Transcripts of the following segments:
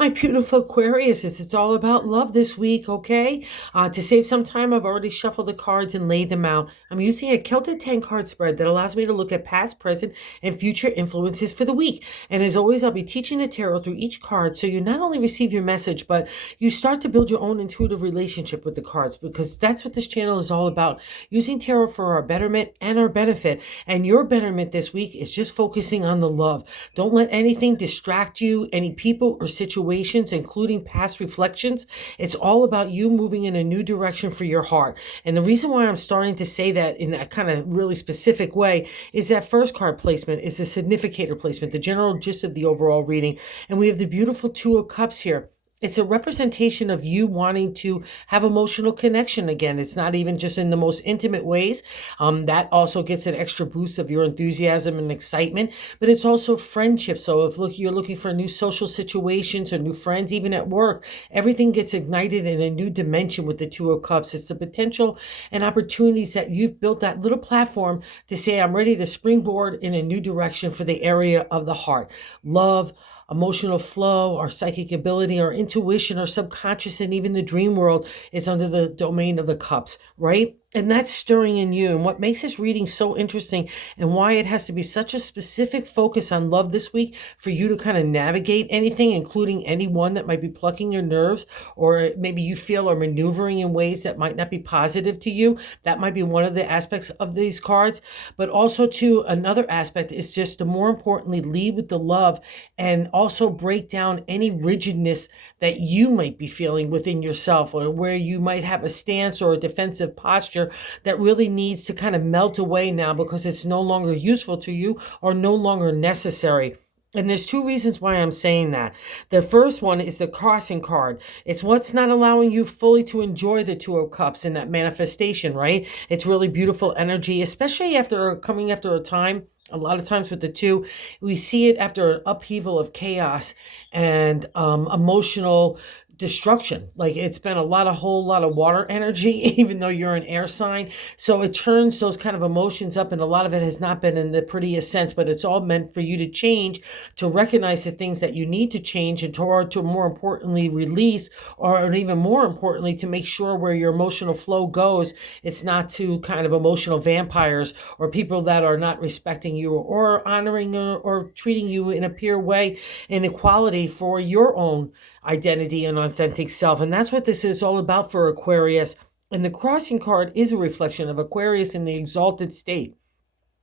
My beautiful Aquarius, it's all about love this week, okay? To save some time, I've already shuffled the cards and laid them out. I'm using a Celtic 10 card spread that allows me to look at past, present, and future influences for the week. And as always, I'll be teaching the tarot through each card so you not only receive your message, but you start to build your own intuitive relationship with the cards, because that's what this channel is all about, using tarot for our betterment and our benefit. And your betterment this week is just focusing on the love. Don't let anything distract you, any people or situations, including past reflections. It's all about you moving in a new direction for your heart. And the reason why I'm starting to say that in that kind of really specific way is that first card placement is a significator placement, the general gist of the overall reading. And we have the beautiful Two of Cups here. It's a representation of you wanting to have emotional connection again. It's not even just in the most intimate ways. That also gets an extra boost of your enthusiasm and excitement, but it's also friendship. So if you're looking for new social situations or new friends, even at work, everything gets ignited in a new dimension with the Two of Cups. It's the potential and opportunities that you've built that little platform to say, I'm ready to springboard in a new direction for the area of the heart. Love, emotional flow, our psychic ability, our intuition, our subconscious, and even the dream world is under the domain of the cups, right? And that's stirring in you. And what makes this reading so interesting and why it has to be such a specific focus on love this week for you to kind of navigate anything, including anyone that might be plucking your nerves, or maybe you feel are maneuvering in ways that might not be positive to you. That might be one of the aspects of these cards. But also too, another aspect is just to more importantly, lead with the love and also break down any rigidness that you might be feeling within yourself, or where you might have a stance or a defensive posture that really needs to kind of melt away now because it's no longer useful to you or no longer necessary. And there's two reasons why I'm saying that. The first one is the crossing card. It's what's not allowing you fully to enjoy the Two of Cups in that manifestation, right? It's really beautiful energy, especially coming after a time. A lot of times with the two, we see it after an upheaval of chaos and emotional destruction. Like it's been whole lot of water energy, even though you're an air sign. So it turns those kind of emotions up, and a lot of it has not been in the prettiest sense, but it's all meant for you to change, to recognize the things that you need to change, and to more importantly release, or even more importantly, to make sure where your emotional flow goes, it's not to kind of emotional vampires or people that are not respecting you or honoring or treating you in a pure way, in equality for your own identity and authentic self. And that's what this is all about for Aquarius. And the crossing card is a reflection of Aquarius in the exalted state.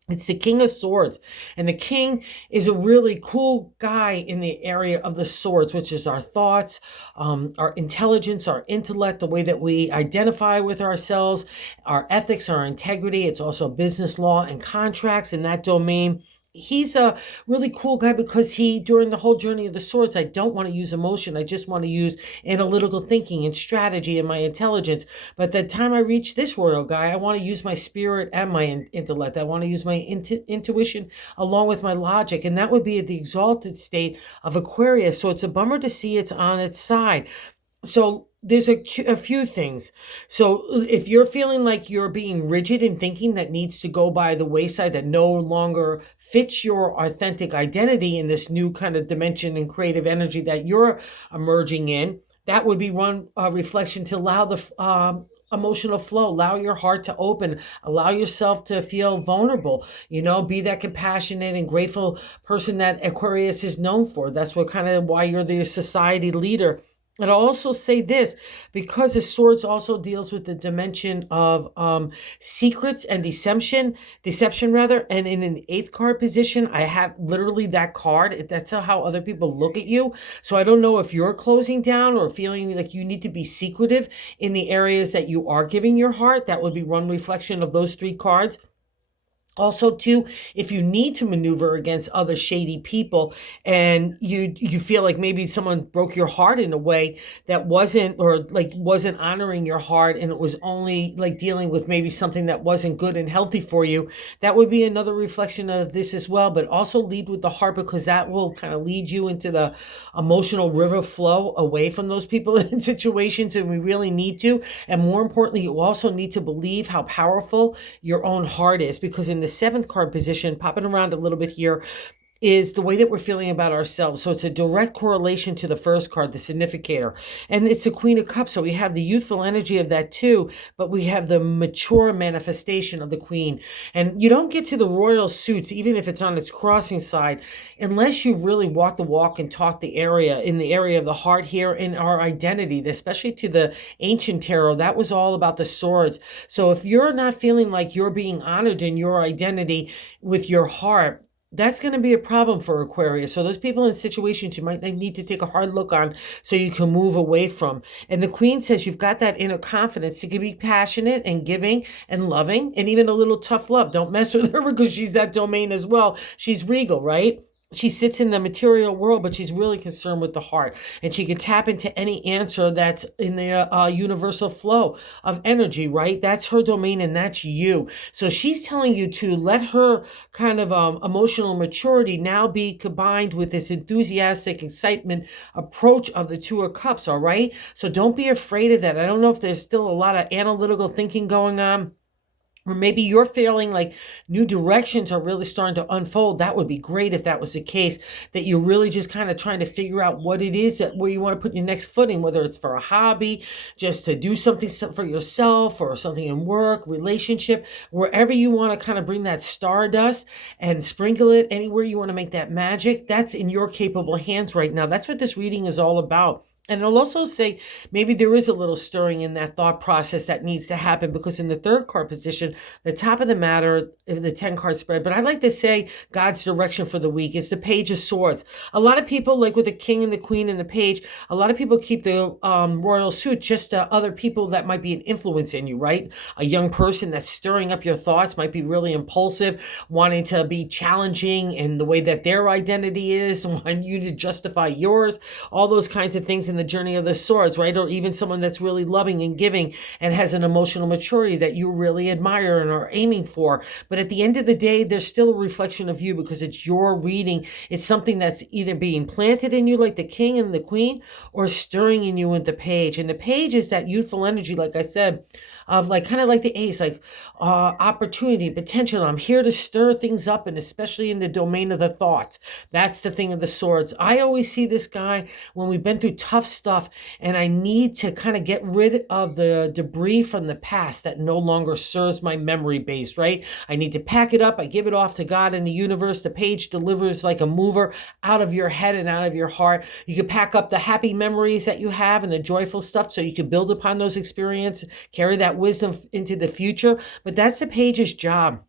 It's the King of Swords. And the King is a really cool guy in the area of the swords, which is our thoughts, our intelligence, our intellect, the way that we identify with ourselves, our ethics, our integrity. It's also business law and contracts in that domain. He's a really cool guy because during the whole journey of the swords, I don't want to use emotion. I just want to use analytical thinking and strategy and my intelligence. But the time I reach this royal guy, I want to use my spirit and my intellect. I want to use my intuition along with my logic. And that would be the exalted state of Aquarius. So it's a bummer to see it's on its side. So there's a few things. So if you're feeling like you're being rigid in thinking that needs to go by the wayside, that no longer fits your authentic identity in this new kind of dimension and creative energy that you're emerging in, that would be one reflection to allow the emotional flow, allow your heart to open, allow yourself to feel vulnerable, be that compassionate and grateful person that Aquarius is known for. That's what kind of why you're the society leader. And I'll also say this, because the swords also deals with the dimension of secrets and deception rather. And in an 8th card position, I have literally that card. That's how other people look at you. So I don't know if you're closing down or feeling like you need to be secretive in the areas that you are giving your heart. That would be one reflection of those 3 cards. Also, too, if you need to maneuver against other shady people and you feel like maybe someone broke your heart in a way that wasn't honoring your heart, and it was only like dealing with maybe something that wasn't good and healthy for you, that would be another reflection of this as well. But also lead with the heart, because that will kind of lead you into the emotional river flow away from those people and situations, and we really need to. And more importantly, you also need to believe how powerful your own heart is, because in the 7th card position, popping around a little bit here, is the way that we're feeling about ourselves. So it's a direct correlation to the first card, the significator. And it's the Queen of Cups. So we have the youthful energy of that too, but we have the mature manifestation of the Queen. And you don't get to the royal suits, even if it's on its crossing side, unless you really walk the walk and talk the area, in the area of the heart here, in our identity, especially to the ancient tarot. That was all about the swords. So if you're not feeling like you're being honored in your identity with your heart, that's going to be a problem for Aquarius. So those people in situations you might need to take a hard look on so you can move away from. And the Queen says you've got that inner confidence to be passionate and giving and loving and even a little tough love. Don't mess with her because she's that domain as well. She's regal, right? She sits in the material world, but she's really concerned with the heart. And she can tap into any answer that's in the universal flow of energy, right? That's her domain and that's you. So she's telling you to let her kind of emotional maturity now be combined with this enthusiastic excitement approach of the Two of Cups, all right? So don't be afraid of that. I don't know if there's still a lot of analytical thinking going on. Or maybe you're feeling like new directions are really starting to unfold. That would be great if that was the case, that you're really just kind of trying to figure out what it is that where you want to put your next footing, whether it's for a hobby, just to do something for yourself or something in work, relationship, wherever you want to kind of bring that stardust and sprinkle it anywhere you want to make that magic. That's in your capable hands right now. That's what this reading is all about. And it'll also say maybe there is a little stirring in that thought process that needs to happen, because in the third card position, the top of the matter, the 10 card spread, but I like to say God's direction for the week is the Page of Swords. A lot of people, like with the King and the Queen and the Page, a lot of people keep the royal suit just to other people that might be an influence in you, right? A young person that's stirring up your thoughts might be really impulsive, wanting to be challenging in the way that their identity is, wanting you to justify yours, all those kinds of things in the journey of the swords, right? Or even someone that's really loving and giving and has an emotional maturity that you really admire and are aiming for. But at the end of the day, there's still a reflection of you because it's your reading. It's something that's either being planted in you like the King and the Queen, or stirring in you with the Page. And the Page is that youthful energy, like I said, of like kind of like the Ace, like opportunity, potential. I'm here to stir things up, and especially in the domain of the thoughts. That's the thing of the swords. I always see this guy when we've been through tough stuff and I need to kind of get rid of the debris from the past that no longer serves my memory base, right? I need to pack it up. I give it off to God and the universe. The Page delivers like a mover out of your head and out of your heart. You can pack up the happy memories that you have and the joyful stuff so you can build upon those experiences, carry that wisdom into the future. But that's the Page's job.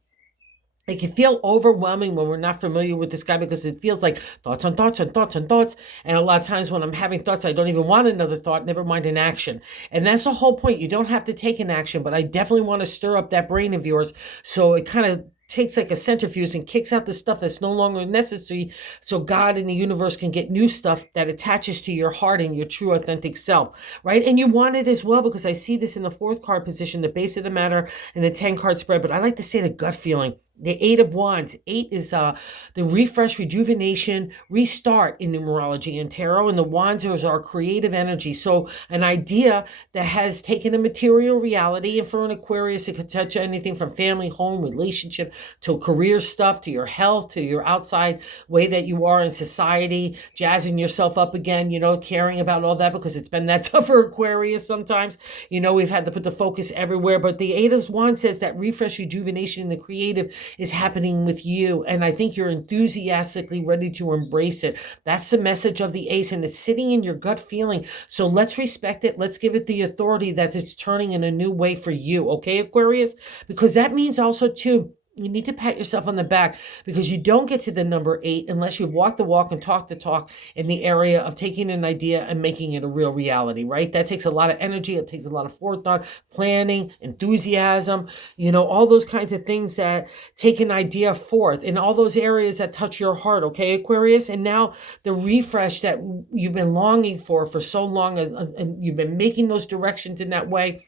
It can feel overwhelming when we're not familiar with this guy, because it feels like thoughts on thoughts and thoughts and thoughts. And a lot of times when I'm having thoughts, I don't even want another thought, never mind an action. And that's the whole point. You don't have to take an action, but I definitely want to stir up that brain of yours so it kind of takes like a centrifuge and kicks out the stuff that's no longer necessary, so God and the universe can get new stuff that attaches to your heart and your true authentic self, right? And you want it as well, because I see this in the fourth card position, the base of the matter, and the 10 card spread, but I like to say the gut feeling. The 8 of Wands. 8 is the refresh, rejuvenation, restart in numerology and tarot. And the Wands is our creative energy. So an idea that has taken a material reality. And for an Aquarius, it could touch anything from family, home, relationship, to career stuff, to your health, to your outside way that you are in society, jazzing yourself up again, caring about all that, because it's been that tough for Aquarius sometimes. We've had to put the focus everywhere. But the 8 of Wands says that refresh, rejuvenation, in the creative is happening with you. And I think you're enthusiastically ready to embrace it. That's the message of the Ace, and it's sitting in your gut feeling. So let's respect it. Let's give it the authority that it's turning in a new way for you. Okay, Aquarius? Because that means also too, you need to pat yourself on the back, because you don't get to the number 8 unless you've walked the walk and talked the talk in the area of taking an idea and making it a real reality, right? That takes a lot of energy. It takes a lot of forethought, planning, enthusiasm, all those kinds of things that take an idea forth in all those areas that touch your heart, okay, Aquarius? And now the refresh that you've been longing for so long, and you've been making those directions in that way.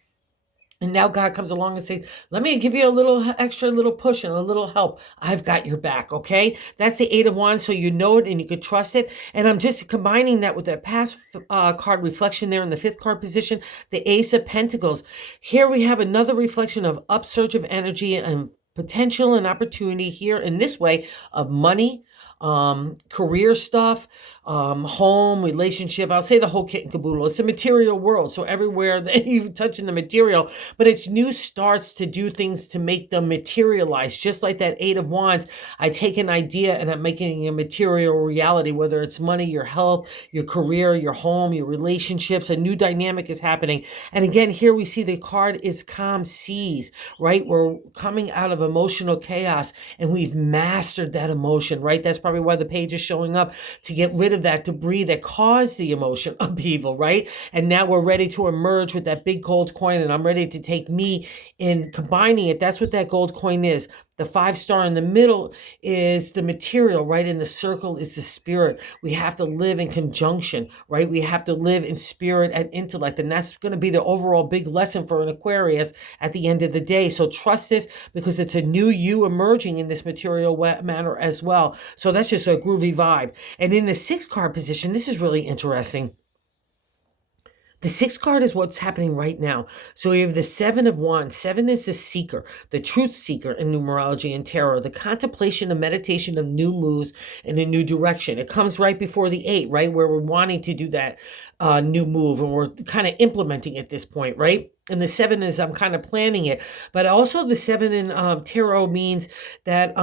And now God comes along and says, let me give you a little extra little push and a little help. I've got your back, okay? That's the 8 of Wands, so you know it and you could trust it. And I'm just combining that with the past card reflection there in the 5th card position, the Ace of Pentacles. Here we have another reflection of upsurge of energy and potential and opportunity here in this way of money, career stuff, home, relationship. I'll say the whole kit and caboodle. It's a material world. So everywhere that you touch in the material, but it's new starts to do things to make them materialize. Just like that Eight of Wands, I take an idea and I'm making a material reality, whether it's money, your health, your career, your home, your relationships. A new dynamic is happening. And again, here we see the card is calm seas, right? We're coming out of emotional chaos and we've mastered that emotion, right? That's probably why the page is showing up, to get rid of that debris that caused the emotion upheaval, right? And now we're ready to emerge with that big gold coin, and I'm ready to take me in combining it. That's what that gold coin is. The 5-star in the middle is the material, right? And the circle is the spirit. We have to live in conjunction, right? We have to live in spirit and intellect. And that's going to be the overall big lesson for an Aquarius at the end of the day. So trust this, because it's a new you emerging in this material manner as well. So that's just a groovy vibe. And in the 6-card position, this is really interesting. The 6th card is what's happening right now. So we have the 7 of Wands. 7 is the seeker, the truth seeker in numerology and tarot, the contemplation and meditation of new moves in a new direction. It comes right before the 8, right? Where we're wanting to do that new move and we're kind of implementing at this point, right? And the 7 is I'm kind of planning it. But also the 7 in tarot means that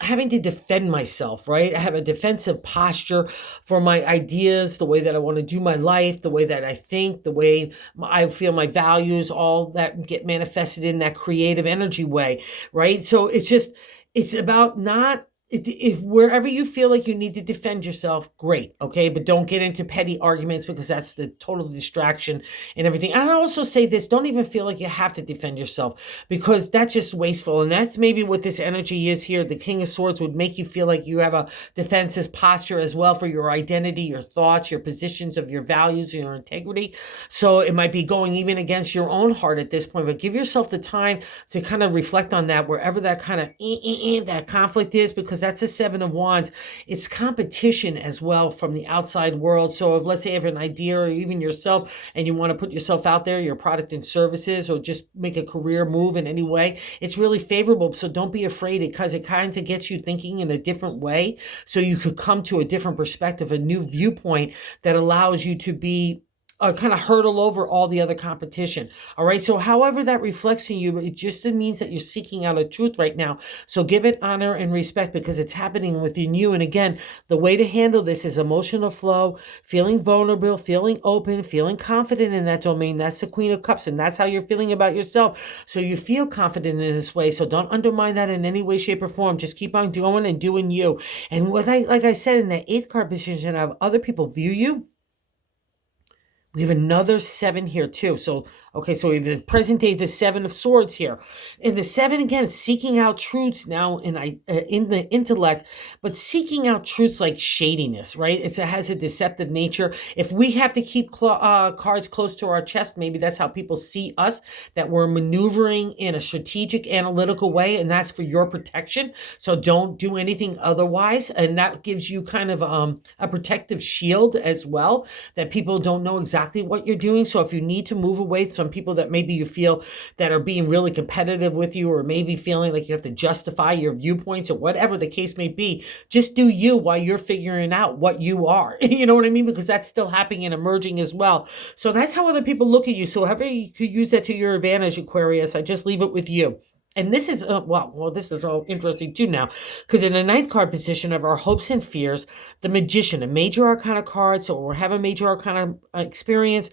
having to defend myself, right? I have a defensive posture for my ideas, the way that I want to do my life, the way that I think, the way I feel my values, all that get manifested in that creative energy way, right? So it's about not, if wherever you feel like you need to defend yourself, great, okay? But don't get into petty arguments, because that's the total distraction and everything. And I also say this, don't even feel like you have to defend yourself, because that's just wasteful. And that's maybe what this energy is here. The King of Swords would make you feel like you have a defensive posture as well for your identity, your thoughts, your positions of your values, your integrity. So it might be going even against your own heart at this point, but give yourself the time to kind of reflect on that, wherever that kind of that conflict is, because that's a 7 of Wands. It's competition as well from the outside world. So if, let's say, you have an idea, or even yourself, and you want to put yourself out there, your product and services, or just make a career move in any way, it's really favorable. So don't be afraid, because it kind of gets you thinking in a different way. So you could come to a different perspective, a new viewpoint that allows you to be kind of hurdle over all the other competition. All right. So however that reflects in you, it just means that you're seeking out a truth right now. So give it honor and respect, because it's happening within you. And again, the way to handle this is emotional flow, feeling vulnerable, feeling open, feeling confident in that domain. That's the Queen of Cups. And that's how you're feeling about yourself. So you feel confident in this way. So don't undermine that in any way, shape, or form. Just keep on going and doing you. And what like I said, in the 8th card position, have other people view you. We have another 7 here too. So, okay, so we have the present day, the 7 of Swords here. And the 7, again, seeking out truths now in the intellect, but seeking out truths like shadiness, right? It has a deceptive nature. If we have to keep cards close to our chest, maybe that's how people see us, that we're maneuvering in a strategic, analytical way, and that's for your protection. So don't do anything otherwise. And that gives you kind of a protective shield as well, that people don't know exactly what you're doing. So if you need to move away from people that maybe you feel that are being really competitive with you, or maybe feeling like you have to justify your viewpoints, or whatever the case may be, just do you while you're figuring out what you are. You know what I mean? Because that's still happening and emerging as well. So that's how other people look at you. So however you could use that to your advantage, Aquarius, I just leave it with you. And this is, this is all interesting too now, because in the 9th card position of our hopes and fears, the Magician, a major arcana card. So we're having a major arcana experience.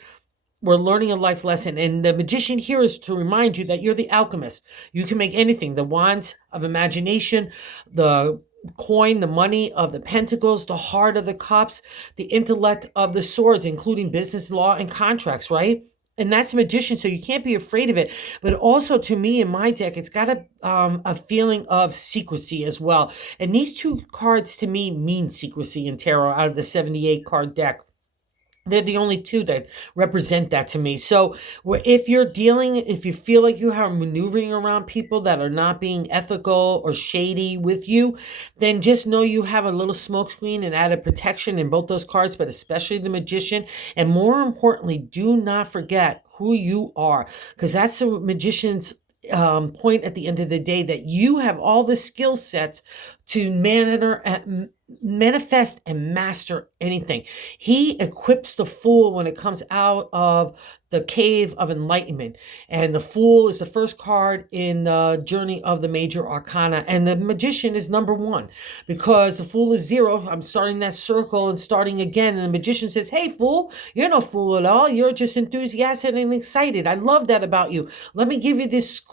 We're learning a life lesson. And the Magician here is to remind you that you're the alchemist. You can make anything. The wands of imagination, the coin, the money of the pentacles, the heart of the cups, the intellect of the swords, including business, law, and contracts, right? And that's Magician, so you can't be afraid of it. But also, to me, in my deck, it's got a feeling of secrecy as well. And these 2 cards, to me, mean secrecy in tarot out of the 78 card deck. They're the only 2 that represent that to me. So if you feel like you are maneuvering around people that are not being ethical or shady with you, then just know you have a little smokescreen and added protection in both those cards, but especially the Magician. And more importantly, do not forget who you are, because that's the Magician's point at the end of the day, that you have all the skill sets to manifest and master anything. He equips the fool when it comes out of the cave of enlightenment. And the fool is the first card in the journey of the major arcana. And the magician is number 1 because the fool is 0. I'm starting that circle and starting again. And the magician says, hey, fool, you're no fool at all. You're just enthusiastic and excited. I love that about you. Let me give you these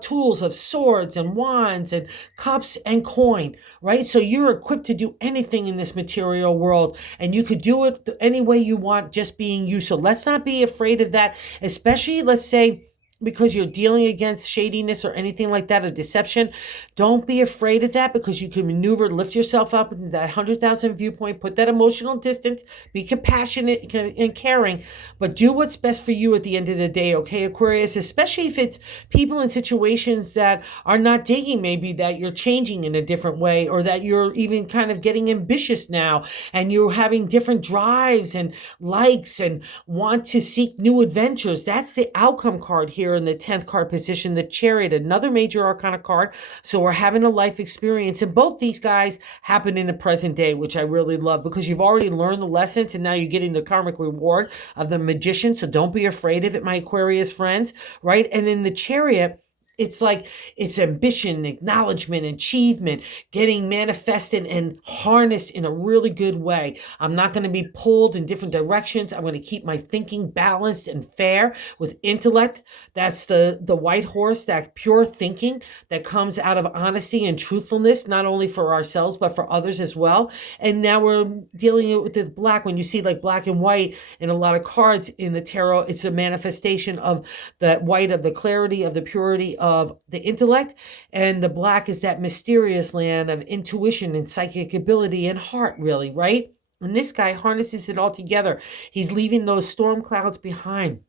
tools of swords and wands and cups and coin, right? So you're equipped to do anything in this material world, and you could do it any way you want, just being you. So let's not be afraid of that, especially, let's say, because you're dealing against shadiness or anything like that, or deception. Don't be afraid of that, because you can maneuver, lift yourself up into that 100,000 viewpoint, put that emotional distance, be compassionate and caring, but do what's best for you at the end of the day, okay, Aquarius? Especially if it's people in situations that are not digging, maybe that you're changing in a different way, or that you're even kind of getting ambitious now, and you're having different drives and likes and want to seek new adventures. That's the outcome card here in the 10th card position, the Chariot, another major arcana card. So we're having a life experience, and both these guys happen in the present day, which I really love, because you've already learned the lessons and now you're getting the karmic reward of the magician. So don't be afraid of it, my Aquarius friends, right? And in the Chariot, it's like it's ambition, acknowledgement, achievement, getting manifested and harnessed in a really good way. I'm not going to be pulled in different directions. I'm going to keep my thinking balanced and fair with intellect. That's the white horse, that pure thinking that comes out of honesty and truthfulness, not only for ourselves, but for others as well. And now we're dealing with the black. When you see like black and white in a lot of cards in the tarot, it's a manifestation of the white, of the clarity, of the purity of the intellect, and the black is that mysterious land of intuition and psychic ability and heart, really, right? And this guy harnesses it all together. He's leaving those storm clouds behind.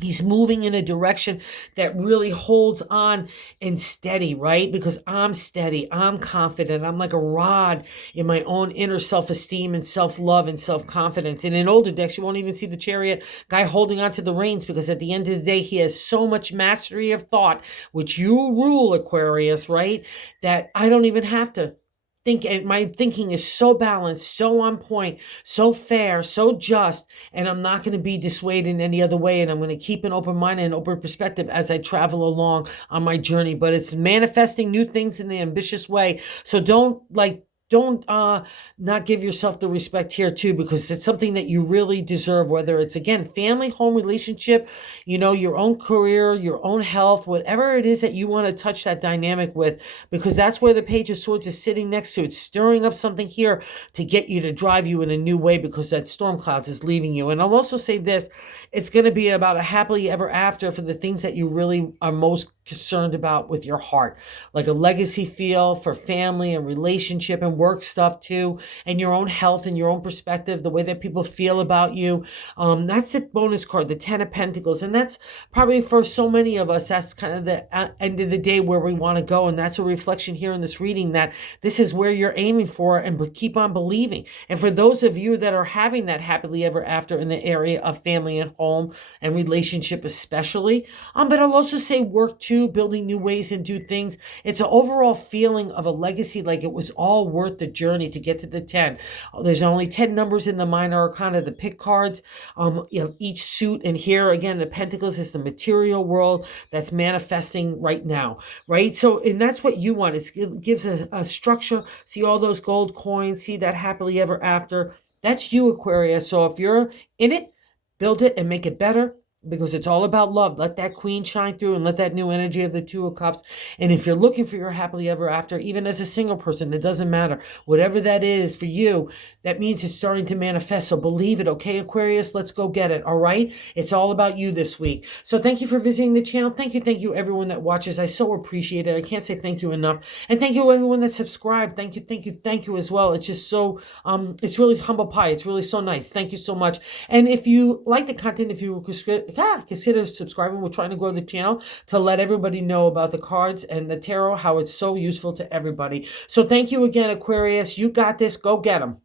He's moving in a direction that really holds on and steady, right? Because I'm steady, I'm confident, I'm like a rod in my own inner self-esteem and self-love and self-confidence. And in older decks, you won't even see the Chariot guy holding on to the reins, because at the end of the day, he has so much mastery of thought, which you rule, Aquarius, right? That I don't even have to think, and my thinking is so balanced, so on point, so fair, so just, and I'm not going to be dissuaded in any other way, and I'm going to keep an open mind and open perspective as I travel along on my journey. But it's manifesting new things in the ambitious way. So don't not give yourself the respect here too, because it's something that you really deserve, whether it's, again, family, home, relationship, your own career, your own health, whatever it is that you want to touch that dynamic with, because that's where the Page of Swords is sitting next to. It's stirring up something here to get you, to drive you in a new way, because that storm clouds is leaving you. And I'll also say this, it's going to be about a happily ever after for the things that you really are most concerned about with your heart, like a legacy feel for family and relationship and work stuff too, and your own health and your own perspective, the way that people feel about you. That's the bonus card, the 10 of Pentacles. And that's probably, for so many of us, that's kind of the end of the day where we want to go. And that's a reflection here in this reading, that this is where you're aiming for, and keep on believing. And for those of you that are having that happily ever after in the area of family and home and relationship especially, but I'll also say work too, building new ways and do things. It's an overall feeling of a legacy, like it was all worth the journey to get to the 10. There's only 10 numbers in the minor arcana, the pick cards, each suit. And here again, the Pentacles is the material world that's manifesting right now, right? So, and that's what you want. It gives a structure. See all those gold coins, see that happily ever after. That's you, Aquarius. So if you're in it, build it and make it better, because it's all about love. Let that queen shine through, and let that new energy of the Two of Cups. And if you're looking for your happily ever after, even as a single person, it doesn't matter. Whatever that is for you, that means it's starting to manifest. So believe it, okay, Aquarius? Let's go get it, all right? It's all about you this week. So thank you for visiting the channel. Thank you, everyone that watches. I so appreciate it. I can't say thank you enough. And thank you, everyone that subscribed. Thank you as well. It's just so, it's really humble pie. It's really so nice. Thank you so much. And if you like the content, if you consider subscribing. We're trying to grow the channel to let everybody know about the cards and the tarot, how it's so useful to everybody. So thank you again, Aquarius. You got this. Go get them.